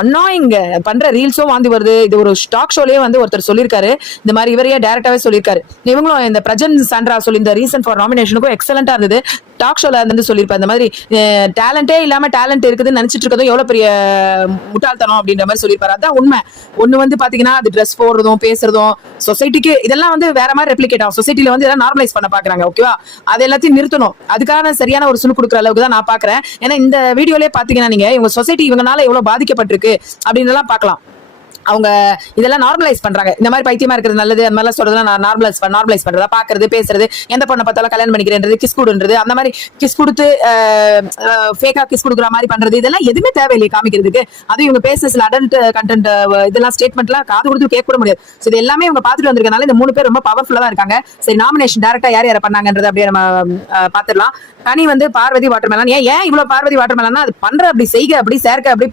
அண்ணாயிங்க பண்ற ரீல்ஸும் வாந்தி வருது. இது ஒரு ஸ்டாக் ஷோலயே வந்து ஒருத்தர் சொல்லியிருக்காரு. இந்த மாதிரி இவரையே டைரக்டாவே சொல்லியிருக்காரு. இவங்களும் இந்த பிரஜன் சாண்ட்ரா சொல்லி இந்த ரீசன் ஃபார் நாமினேஷனுக்கும் எக்ஸலண்டா இருந்தது. டாக் ஷோல வந்து சொல்லியிருப்பாரு. இந்த மாதிரி டேலண்டே இல்லாம டேலண்ட் இருக்குதுன்னு நினைச்சிட்டு இருக்கதும் எவ்வளவு பெரிய முட்டாள்தனம் அப்படின்ற மாதிரி சொல்லியிருப்பாரு. அதான் உண்மை. ஒண்ணு வந்து பாத்தீங்கன்னா அது ட்ரெஸ் போடுறதும் பேசுறதும் சொசைட்டிக்கு இதெல்லாம் வந்து வேற மாதிரி ரெப்ளிகேட் ஆகும். சொசைட்டில வந்து இதெல்லாம் நார்மலைஸ் பண்ண பாக்குறாங்க. ஓகேவா? அது எல்லாத்தையும் நிறுத்தணும். அதுக்கான சரியான ஒரு சுழு கொடுக்குற அளவுக்கு தான் நான் பாக்குறேன். ஏன்னா இந்த வீடியோலயே பாத்தீங்கன்னா நீங்க இவங்க சொசைட்டி இவங்கனால எவ்வளவு பாதிக்கப்பட்டிருக்கு அப்படின்னு பார்க்கலாம். அவங்க இதெல்லாம் நார்மலைஸ் பண்றாங்க. இந்த மாதிரி பைத்தியமா இருக்கிறது நல்லது அந்த மாதிரிலாம் சொல்றதுலாம் நார்மலைஸ் பண்றதா பாக்குறது பேசுறது, எந்த பொண்ணை பார்த்தாலும் கல்யாணம் பண்ணிக்கிறேன்றது, கிஸ் கொடுன்றது, அந்த மாதிரி கிஸ் கொடுத்து ஃபேக்கா கிஸ் கொடுக்குற மாதிரி பண்றது, இதெல்லாம் எதுவுமே தேவையில்லை காமிக்கிறதுக்கு. அது இவங்க பேசுறதுல அடல்ட் கண்டென்ட் இதெல்லாம் ஸ்டேட்மெண்ட்லாம் காது கொடுத்து கேட்க கூட முடியாது. இது எல்லாமே இவங்க பார்த்துட்டு வந்திருக்கனால இந்த 3 பேர் ரொம்ப பவர்ஃபுல்லா தான் இருக்காங்க. சரி, நாமினேஷன் டைரக்டா யார் யாரை பண்ணாங்கன்றது அப்படியே நம்ம பாத்துடலாம். தனி வந்து பார்வதி வாட்டர்மெலன். ஏன் இவ்வளவு பார்வதி வாட்டர்மெலன்னா அது பண்ற அப்படி செய்க அப்படி சேர்க்க அப்படி